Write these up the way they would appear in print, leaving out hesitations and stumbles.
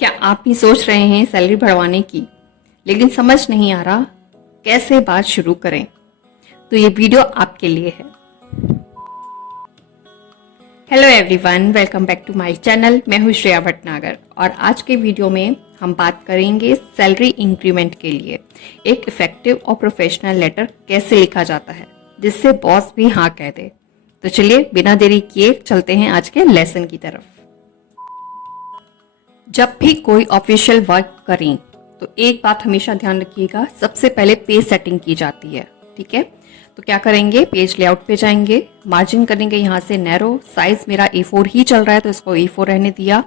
क्या आप भी सोच रहे हैं सैलरी बढ़वाने की, लेकिन समझ नहीं आ रहा कैसे बात शुरू करें? तो ये वीडियो आपके लिए है। Hello everyone, welcome back to my channel. मैं हूँ श्रेया भटनागर और आज के वीडियो में हम बात करेंगे सैलरी इंक्रीमेंट के लिए एक इफेक्टिव और प्रोफेशनल लेटर कैसे लिखा जाता है जिससे बॉस भी हाँ कह दे। तो चलिए बिना देरी किए चलते हैं आज के लेसन की तरफ। जब भी कोई ऑफिशियल वर्क करें तो एक बात हमेशा ध्यान रखिएगा, सबसे पहले पेज सेटिंग की जाती है। ठीक है, तो क्या करेंगे, पेज लेआउट पे जाएंगे, मार्जिन करेंगे यहाँ से नैरो। साइज मेरा A4 ही चल रहा है तो इसको A4 रहने दिया।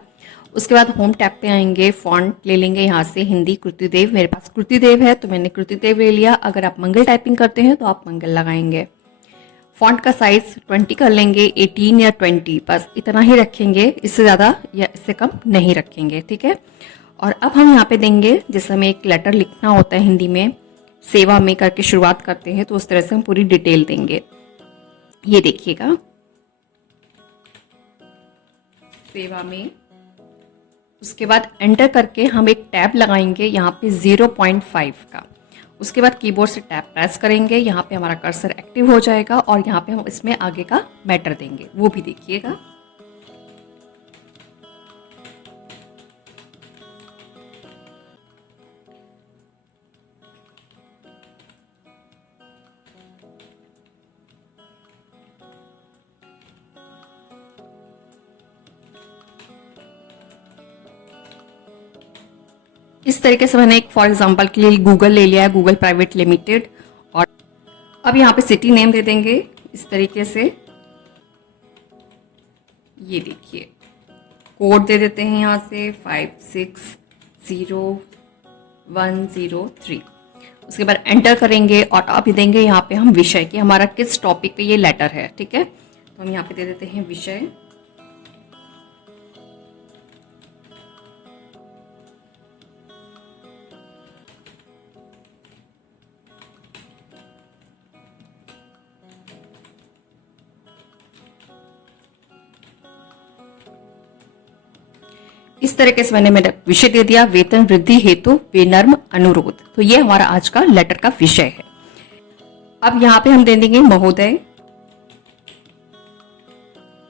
उसके बाद होम टैब पे आएंगे, फॉन्ट ले लेंगे यहाँ से हिंदी कृतिदेव। मेरे पास कृतिदेव है तो मैंने कृतिदेव ले लिया। अगर आप मंगल टाइपिंग करते हैं तो आप मंगल लगाएंगे। फॉन्ट का साइज 20 कर लेंगे, 18 या 20 बस इतना ही रखेंगे, इससे ज़्यादा या इससे कम नहीं रखेंगे। ठीक है, और अब हम यहाँ पे देंगे, जैसे हमें एक लेटर लिखना होता है हिंदी में, सेवा में करके शुरुआत करते हैं तो उस तरह से हम पूरी डिटेल देंगे। ये देखिएगा, सेवा में। उसके बाद एंटर करके हम एक टैब लगाएंगे यहाँ पे 0.5 का। उसके बाद कीबोर्ड से टैब प्रेस करेंगे, यहाँ पे हमारा कर्सर एक्टिव हो जाएगा और यहाँ पे हम इसमें आगे का मैटर देंगे, वो भी देखिएगा। इस तरीके से मैंने एक फॉर एग्जांपल के लिए गूगल ले लिया है, गूगल प्राइवेट लिमिटेड। और अब यहाँ पे सिटी नेम दे देंगे इस तरीके से। ये देखिए, कोड दे देते हैं यहाँ से 560103। उसके बाद एंटर करेंगे और अभी देंगे यहाँ पे हम विषय कि हमारा किस टॉपिक पे ये लेटर है। ठीक है, तो हम यहाँ पे दे देते हैं विषय। इस तरीके से मैंने मेरा विषय दे दिया, वेतन वृद्धि हेतु विनम्र अनुरोध। तो ये हमारा आज का लेटर का विषय है। अब यहाँ पे हम दे देंगे महोदय।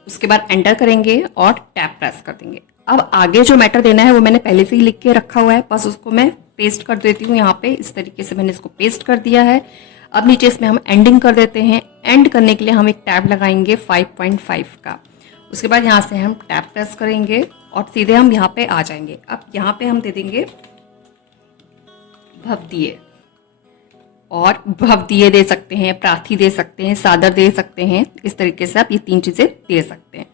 उसके बाद एंटर करेंगे और टैब प्रेस कर देंगे। अब आगे जो मैटर देना है वो मैंने पहले से ही लिख के रखा हुआ है, बस उसको मैं पेस्ट कर देती हूँ यहाँ पे। इस तरीके से मैंने इसको पेस्ट कर दिया है। अब नीचे इसमें हम एंडिंग कर देते हैं। एंड करने के लिए हम एक टैब लगाएंगे 5.5 का। उसके बाद यहाँ से हम टैब प्रेस करेंगे और सीधे हम यहाँ पे आ जाएंगे। अब यहाँ पे हम दे देंगे भवदीय, और भवदीय दे सकते हैं, प्रार्थी दे सकते हैं, सादर दे सकते हैं। इस तरीके से आप ये 3 चीजें दे सकते हैं।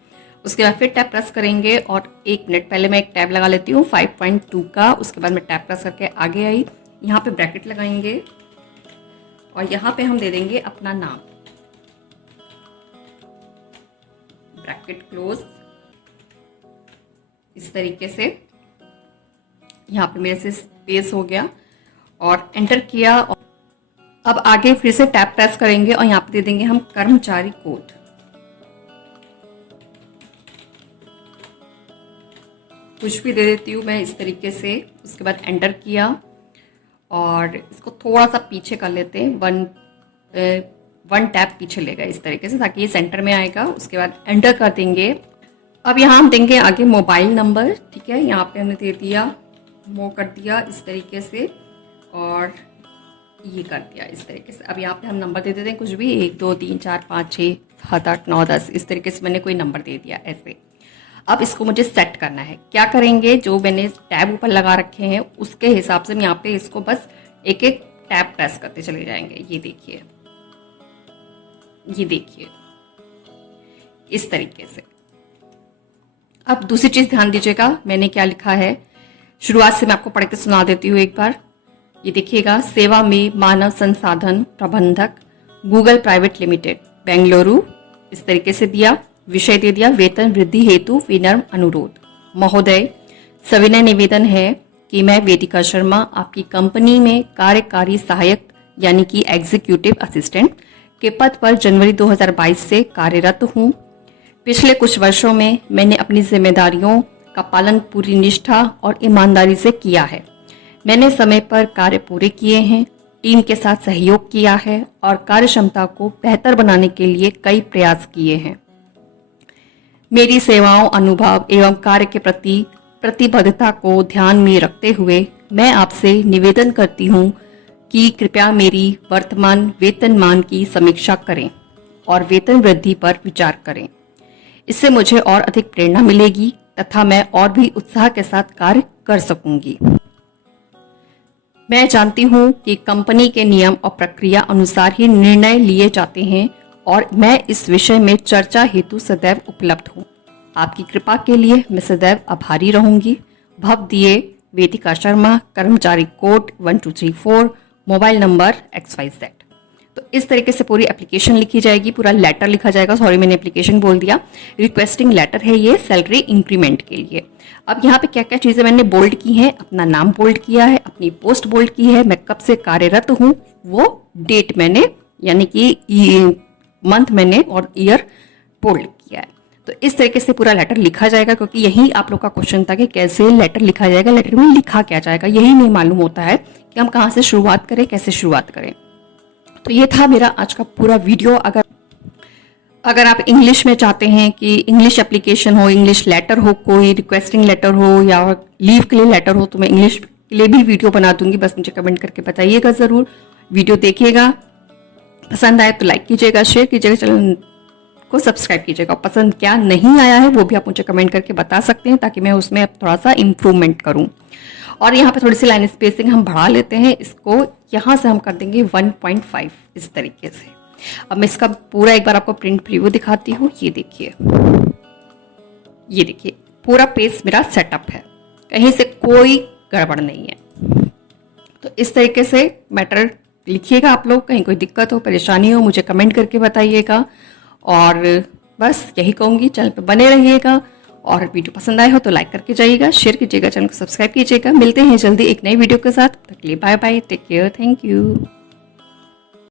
उसके बाद फिर टैब प्रेस करेंगे और 1 मिनट पहले मैं एक टैब लगा लेती हूँ 5.2 का। उसके बाद मैं टैब प्रेस करके आगे आई, यहाँ पे ब्रैकेट लगाएंगे और यहाँ पे हम दे देंगे अपना नाम, ब्रैकेट क्लोज। इस तरीके से यहाँ पे मेरे से स्पेस हो गया और एंटर किया। अब आगे फिर से टैब प्रेस करेंगे और यहाँ पे दे देंगे हम कर्मचारी कोड। कुछ भी दे देती हूँ मैं इस तरीके से। उसके बाद एंटर किया और इसको थोड़ा सा पीछे कर लेते हैं, वन टैब पीछे लेगा इस तरीके से, ताकि ये सेंटर में आएगा। उसके बाद एंटर कर देंगे। अब यहाँ हम देंगे आगे मोबाइल नंबर। ठीक है, यहाँ पे हमने दे दिया, वो कर दिया इस तरीके से और ये कर दिया इस तरीके से। अब यहाँ पे हम नंबर दे देते हैं कुछ भी, 1 2 3 4 5 6 7 8 9 10। इस तरीके से मैंने कोई नंबर दे दिया ऐसे। अब इसको मुझे सेट करना है। क्या करेंगे, जो मैंने टैब ऊपर लगा रखे हैं उसके हिसाब से हम यहाँ पे इसको बस एक एक टैब प्रेस करते चले जाएंगे। ये देखिए, ये देखिए इस तरीके से। अब दूसरी चीज ध्यान दीजिएगा, मैंने क्या लिखा है, शुरुआत से मैं आपको पढ़ के सुना देती हूँ एक बार। ये देखिएगा, सेवा में मानव संसाधन प्रबंधक गूगल प्राइवेट लिमिटेड बेंगलुरु। इस तरीके से दिया, विषय दे दिया वेतन वृद्धि हेतु विनम्र अनुरोध। महोदय, सविनय निवेदन है कि मैं वेदिका शर्मा आपकी कंपनी में कार्यकारी सहायक यानी कि एग्जीक्यूटिव असिस्टेंट के पद पर जनवरी 2022 से कार्यरत हूँ। पिछले कुछ वर्षों में मैंने अपनी जिम्मेदारियों का पालन पूरी निष्ठा और ईमानदारी से किया है। मैंने समय पर कार्य पूरे किए हैं, टीम के साथ सहयोग किया है और कार्य क्षमता को बेहतर बनाने के लिए कई प्रयास किए हैं। मेरी सेवाओं, अनुभव एवं कार्य के प्रति प्रतिबद्धता को ध्यान में रखते हुए मैं आपसे निवेदन करती हूँ कि कृपया मेरी वर्तमान वेतनमान की समीक्षा करें और वेतन वृद्धि पर विचार करें। इससे मुझे और अधिक प्रेरणा मिलेगी तथा मैं और भी उत्साह के साथ कार्य कर सकूंगी। मैं जानती हूँ कि कंपनी के नियम और प्रक्रिया अनुसार ही निर्णय लिए जाते हैं और मैं इस विषय में चर्चा हेतु सदैव उपलब्ध हूँ। आपकी कृपा के लिए मैं सदैव आभारी रहूंगी। भवदीय वेदिका शर्मा, कर्मचारी कोड 1234, मोबाइल नंबर XYZ। तो इस तरीके से पूरी एप्लीकेशन लिखी जाएगी, पूरा लेटर लिखा जाएगा। सॉरी, मैंने एप्लीकेशन बोल दिया, रिक्वेस्टिंग लेटर है ये सैलरी इंक्रीमेंट के लिए। अब यहाँ पे क्या क्या चीज़ें मैंने बोल्ड की हैं, अपना नाम बोल्ड किया है, अपनी पोस्ट बोल्ड की है, मैं कब से कार्यरत हूँ, वो डेट मैंने यानी कि मंथ मैंने और ईयर बोल्ड किया है। तो इस तरीके से पूरा लेटर लिखा जाएगा, क्योंकि यही आप लोग का क्वेश्चन था कि कैसे लेटर लिखा जाएगा, लेटर में लिखा क्या जाएगा, यही नहीं मालूम होता है कि हम कहाँ से शुरुआत करें, कैसे शुरुआत करें। तो ये था मेरा आज का पूरा वीडियो। अगर आप इंग्लिश में चाहते हैं कि इंग्लिश एप्लीकेशन हो, इंग्लिश लेटर हो, कोई रिक्वेस्टिंग लेटर हो या लीव के लिए लेटर हो, तो मैं इंग्लिश के लिए भी वीडियो बना दूंगी। बस मुझे कमेंट करके बताइएगा ज़रूर। वीडियो देखिएगा, पसंद आए तो लाइक कीजिएगा, शेयर कीजिएगा, चैनल को सब्सक्राइब कीजिएगा। पसंद क्या नहीं आया है वो भी आप मुझे कमेंट करके बता सकते हैं, ताकि मैं उसमें अब थोड़ा सा इम्प्रूवमेंट करूँ। और यहाँ पे थोड़ी सी लाइन स्पेसिंग हम बढ़ा लेते हैं, इसको यहाँ से हम कर देंगे 1.5 इस तरीके से। अब मैं इसका पूरा एक बार आपको प्रिंट प्रीव्यू दिखाती हूँ। ये देखिए, ये देखिए, पूरा पेज मेरा सेटअप है, कहीं से कोई गड़बड़ नहीं है। तो इस तरीके से मैटर लिखिएगा आप लोग। कहीं कोई दिक्कत हो, परेशानी हो, मुझे कमेंट करके बताइएगा। और बस यही कहूँगी, चैनल पे बने रहिएगा और वीडियो पसंद आए हो तो लाइक करके जाइएगा, शेयर कीजिएगा, चैनल को सब्सक्राइब कीजिएगा। मिलते हैं जल्दी एक नई वीडियो के साथ। तब तक के लिए bye bye, take care, thank you.